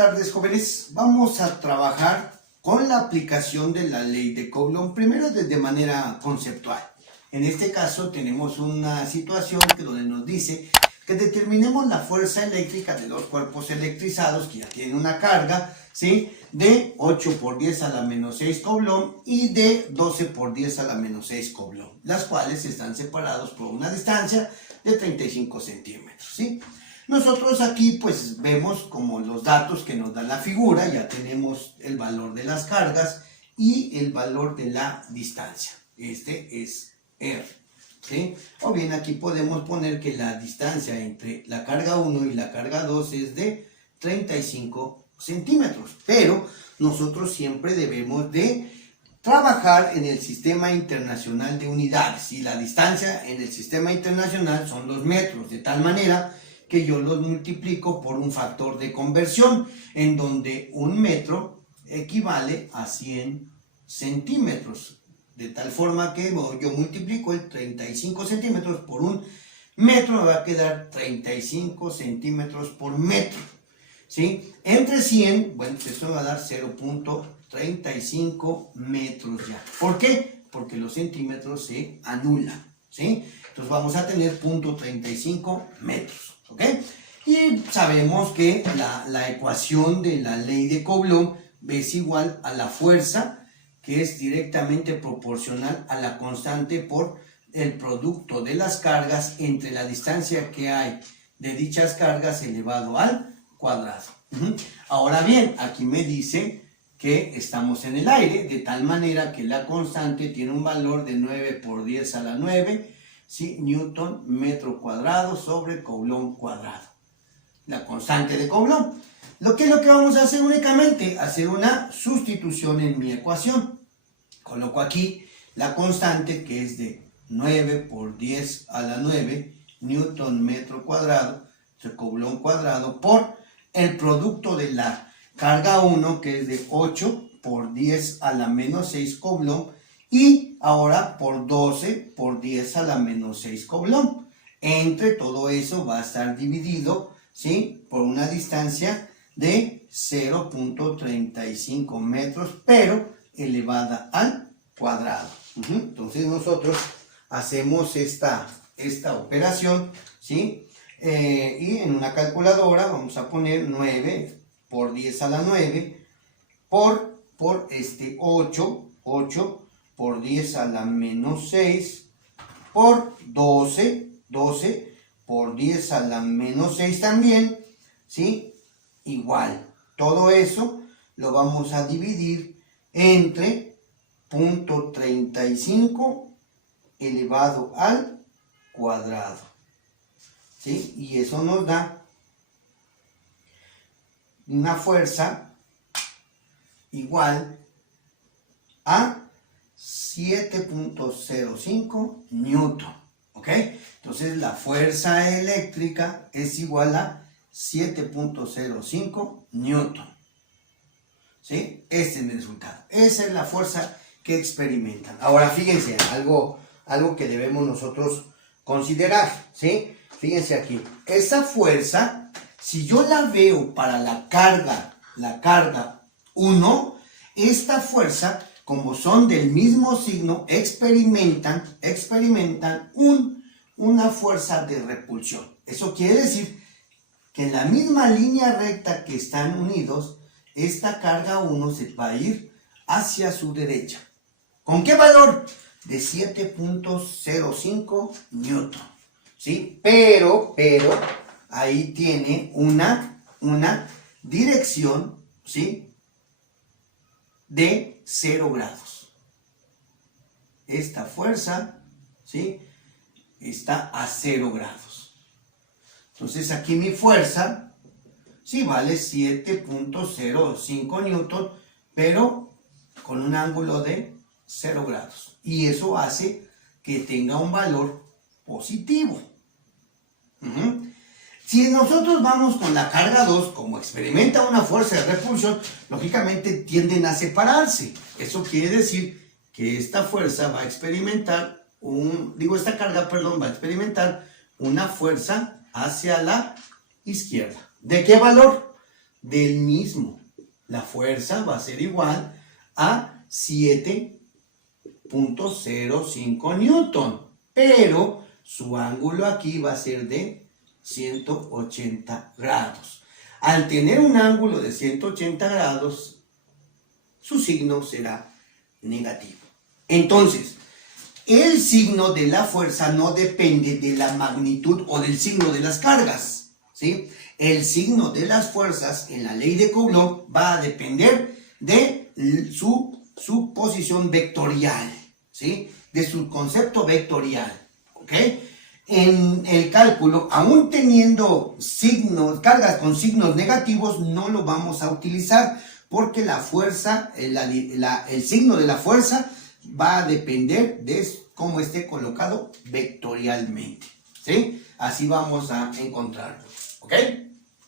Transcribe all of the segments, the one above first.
tardes, jóvenes. Vamos a trabajar con la aplicación de la ley de Coulomb, primero de manera conceptual. En este caso tenemos una situación donde nos dice que determinemos la fuerza eléctrica de dos cuerpos electrizados que ya tienen una carga, ¿sí?, de 8 por 10 a la menos 6 Coulomb y de 12 por 10 a la menos 6 Coulomb, las cuales están separados por una distancia de 35 centímetros, ¿sí? Nosotros aquí pues vemos como los datos que nos da la figura, ya tenemos el valor de las cargas y el valor de la distancia. Este es R, ¿sí? O bien aquí podemos poner que la distancia entre la carga 1 y la carga 2 es de 35 centímetros, pero nosotros siempre debemos de trabajar en el Sistema Internacional de Unidades y la distancia en el Sistema Internacional son 2 metros, de tal manera que yo los multiplico por un factor de conversión, en donde 1 metro equivale a 100 centímetros, de tal forma que yo multiplico el 35 centímetros por 1 metro, me va a quedar 35 centímetros por metro, ¿sí? Entre 100, bueno, pues esto me va a dar 0.35 metros ya. ¿Por qué? Porque los centímetros se anulan, ¿sí? Entonces vamos a tener 0.35 metros, ¿ok? Y sabemos que la ecuación de la ley de Coulomb es igual a la fuerza, que es directamente proporcional a la constante por el producto de las cargas entre la distancia que hay de dichas cargas elevado al cuadrado. Ahora bien, aquí me dice que estamos en el aire, de tal manera que la constante tiene un valor de 9 por 10 a la 9, ¿sí?, Newton metro cuadrado sobre Coulomb cuadrado. La constante de Coulomb. ¿Qué es lo que vamos a hacer únicamente? Hacer una sustitución en mi ecuación. Coloco aquí la constante, que es de 9 por 10 a la 9, Newton metro cuadrado sobre Coulomb cuadrado, por el producto de la carga 1, que es de 8 por 10 a la menos 6 Coulomb, y ahora por 12 por 10 a la menos 6 Coulomb. Entre todo eso va a estar dividido, ¿sí?, por una distancia de 0.35 metros, pero elevada al cuadrado. Entonces nosotros hacemos esta operación, ¿sí? Y en una calculadora vamos a poner 9 por 10 a la 9 por 8 por 10 a la menos 6 por 12 por 10 a la menos 6 también, ¿sí? Igual. Todo eso lo vamos a dividir entre 0.35 elevado al cuadrado, ¿sí? Y eso nos da una fuerza igual a 7.05 newton, ¿ok? Entonces la fuerza eléctrica es igual a 7.05 newton, ¿sí? Este es mi resultado. Esa es la fuerza que experimentan. Ahora fíjense, algo que debemos nosotros considerar, ¿sí? Fíjense aquí, esa fuerza, si yo la veo para la carga 1, esta fuerza, como son del mismo signo, experimentan una fuerza de repulsión. Eso quiere decir que en la misma línea recta que están unidos, esta carga 1 se va a ir hacia su derecha. ¿Con qué valor? De 7.05 newton, ¿sí? Pero ahí tiene una dirección, ¿sí?, de 0 grados. Esta fuerza, ¿sí?, está a 0 grados. Entonces aquí mi fuerza, sí, vale 7.05 newton, pero con un ángulo de 0 grados. Y eso hace que tenga un valor positivo. Si nosotros vamos con la carga 2, como experimenta una fuerza de repulsión, lógicamente tienden a separarse. Eso quiere decir que esta fuerza va a experimentar esta carga, va a experimentar una fuerza hacia la izquierda. ¿De qué valor? del mismo. La fuerza va a ser igual a 7.05 newton, pero su ángulo aquí va a ser de 180 grados. Al tener un ángulo de 180 grados, su signo será negativo. Entonces, el signo de la fuerza no depende de la magnitud o del signo de las cargas, ¿sí? El signo de las fuerzas en la ley de Coulomb va a depender de su posición vectorial, ¿sí? De su concepto vectorial, ¿ok? En el cálculo, aún teniendo cargas con signos negativos, no lo vamos a utilizar porque la fuerza, el signo de la fuerza va a depender de cómo esté colocado vectorialmente, ¿sí? Así vamos a encontrarlo, ¿ok?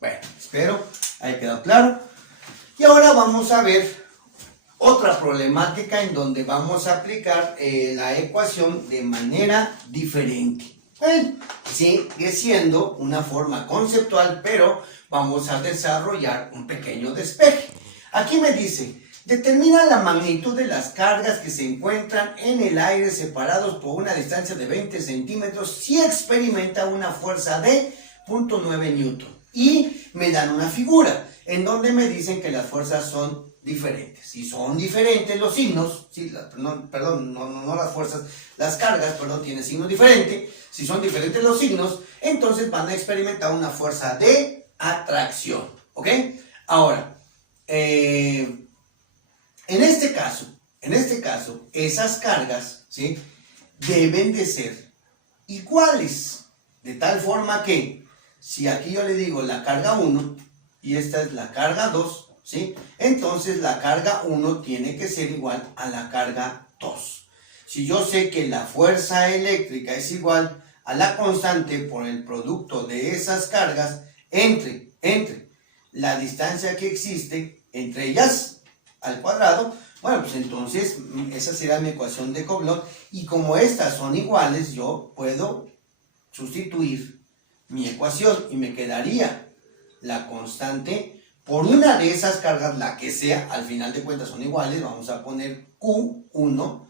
Bueno, espero haya quedado claro. Y ahora vamos a ver otra problemática en donde vamos a aplicar la ecuación de manera diferente. Sigue siendo una forma conceptual, pero vamos a desarrollar un pequeño despeje. Aquí me dice, determina la magnitud de las cargas que se encuentran en el aire separados por una distancia de 20 centímetros si experimenta una fuerza de 0.9 newton. Y me dan una figura en donde me dicen que las fuerzas son diferentes. Si son diferentes los signos, no las fuerzas, las cargas, tienen signo diferente. Si son diferentes los signos, entonces van a experimentar una fuerza de atracción, ¿ok? Ahora, en este caso, esas cargas, ¿sí?, deben de ser iguales, de tal forma que, si aquí yo le digo la carga 1 y esta es la carga 2, ¿sí?, entonces la carga 1 tiene que ser igual a la carga 2. Si yo sé que la fuerza eléctrica es igual a la constante por el producto de esas cargas entre la distancia que existe entre ellas al cuadrado, bueno, pues entonces esa será mi ecuación de Coulomb, y como estas son iguales, yo puedo sustituir mi ecuación y me quedaría la constante por una de esas cargas, la que sea, al final de cuentas son iguales, vamos a poner Q1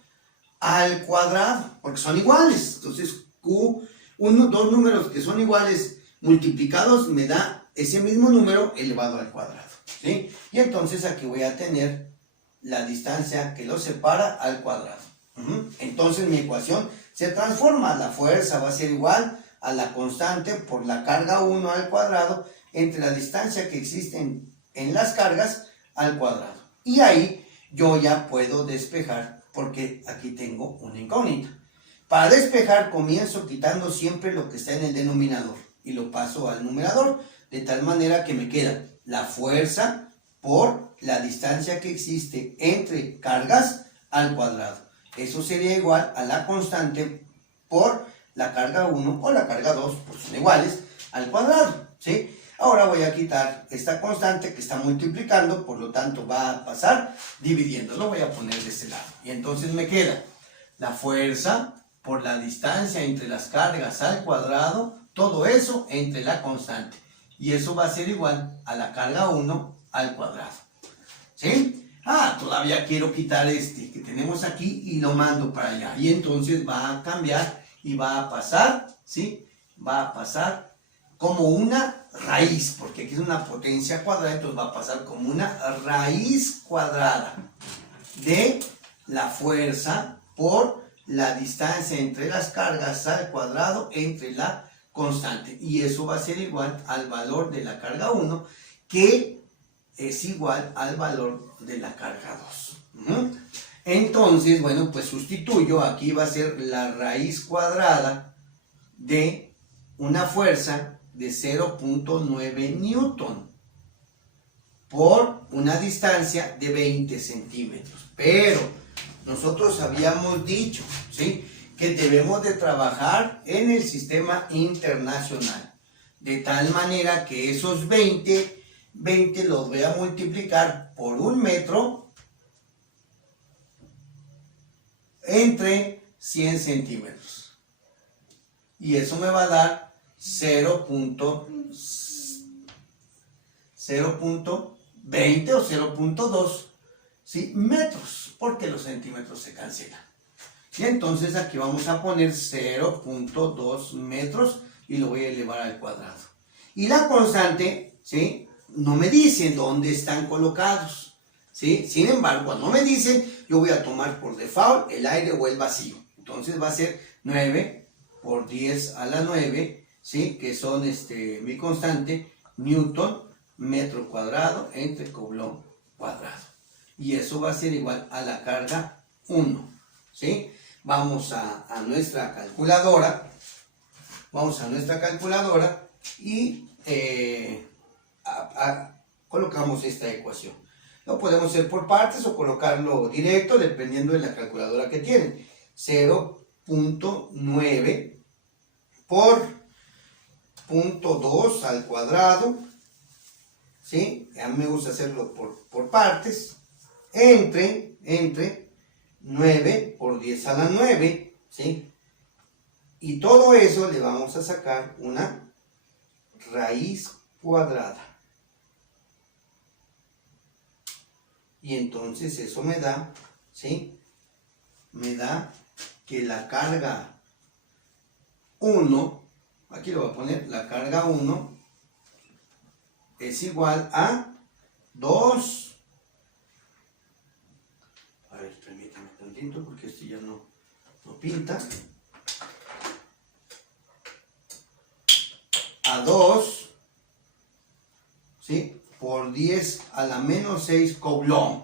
al cuadrado, porque son iguales. Entonces dos números que son iguales multiplicados me da ese mismo número elevado al cuadrado, ¿sí? Y entonces aquí voy a tener la distancia que los separa al cuadrado. Entonces mi ecuación se transforma, la fuerza va a ser igual a la constante por la carga 1 al cuadrado entre la distancia que existe en las cargas al cuadrado. Y ahí yo ya puedo despejar, porque aquí tengo una incógnita. Para despejar comienzo quitando siempre lo que está en el denominador y lo paso al numerador, de tal manera que me queda la fuerza por la distancia que existe entre cargas al cuadrado. Eso sería igual a la constante por la carga 1 o la carga 2, pues son iguales, al cuadrado, ¿sí? Ahora voy a quitar esta constante que está multiplicando, por lo tanto va a pasar dividiendo. Lo voy a poner de este lado. Y entonces me queda la fuerza por la distancia entre las cargas al cuadrado, todo eso entre la constante. Y eso va a ser igual a la carga 1 al cuadrado, ¿sí? Todavía quiero quitar este que tenemos aquí y lo mando para allá. Y entonces va a cambiar y va a pasar, ¿sí? Va a pasar como una raíz, porque aquí es una potencia cuadrada, entonces va a pasar como una raíz cuadrada de la fuerza por la distancia entre las cargas al cuadrado entre la constante. Y eso va a ser igual al valor de la carga 1, que es igual al valor de la carga 2. Entonces, bueno, pues sustituyo, aquí va a ser la raíz cuadrada de una fuerza de 0.9 newton por una distancia de 20 centímetros. Pero nosotros habíamos dicho, ¿sí?, que debemos de trabajar en el sistema internacional, de tal manera que esos 20 los voy a multiplicar por 1 metro entre 100 centímetros. Y eso me va a dar 0.0 0.20 o 0.2, ¿sí? metros, porque los centímetros se cancelan. Y entonces aquí vamos a poner 0.2 metros y lo voy a elevar al cuadrado. Y la constante, ¿sí? no me dicen dónde están colocados, ¿sí? Sin embargo, cuando me dicen, yo voy a tomar por default el aire o el vacío. Entonces va a ser 9 por 10 a la 9, ¿sí? que son mi constante, Newton, metro cuadrado entre Coulomb cuadrado. Y eso va a ser igual a la carga 1, ¿sí? Vamos a nuestra calculadora. Vamos a nuestra calculadora y colocamos esta ecuación. Lo podemos hacer por partes o colocarlo directo dependiendo de la calculadora que tienen. 0.9 por 0.2 al cuadrado, ¿sí? A mí me gusta hacerlo por partes, entre 9 por 10 a la 9, ¿sí? Y todo eso le vamos a sacar una raíz cuadrada. Y entonces eso me da, ¿sí? Me da que la carga 1, aquí lo voy a poner, la carga 1 es igual a 2. A ver, permítame tantito porque este ya no pinta. A 2, ¿sí? por 10 a la menos 6 Coulomb,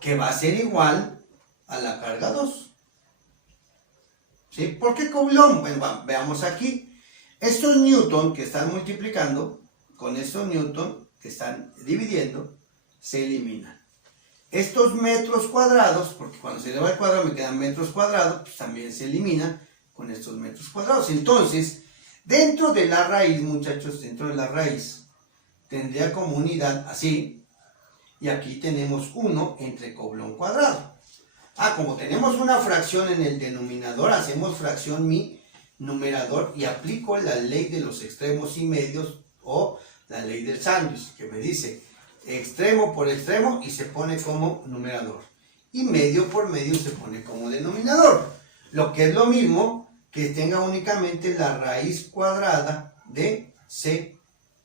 que va a ser igual a la carga 2. ¿Sí? ¿Por qué Coulomb? Bueno, veamos aquí. Estos newton que están multiplicando con estos newton que están dividiendo, se eliminan. Estos metros cuadrados, porque cuando se eleva al cuadrado me quedan metros cuadrados, pues también se eliminan con estos metros cuadrados. Entonces, dentro de la raíz, muchachos, dentro de la raíz, tendría como unidad así, y aquí tenemos 1 entre Coulomb cuadrado. Como tenemos una fracción en el denominador, hacemos fracción mi numerador y aplico la ley de los extremos y medios o la ley del sándwich, que me dice extremo por extremo y se pone como numerador. Y medio por medio se pone como denominador. Lo que es lo mismo que tenga únicamente la raíz cuadrada de c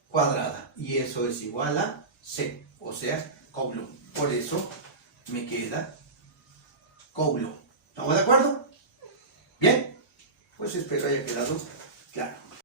cuadrada. Y eso es igual a c, o sea, Coulomb. Por eso me queda Coulomb. ¿Estamos de acuerdo? Bien, pues espero haya quedado claro.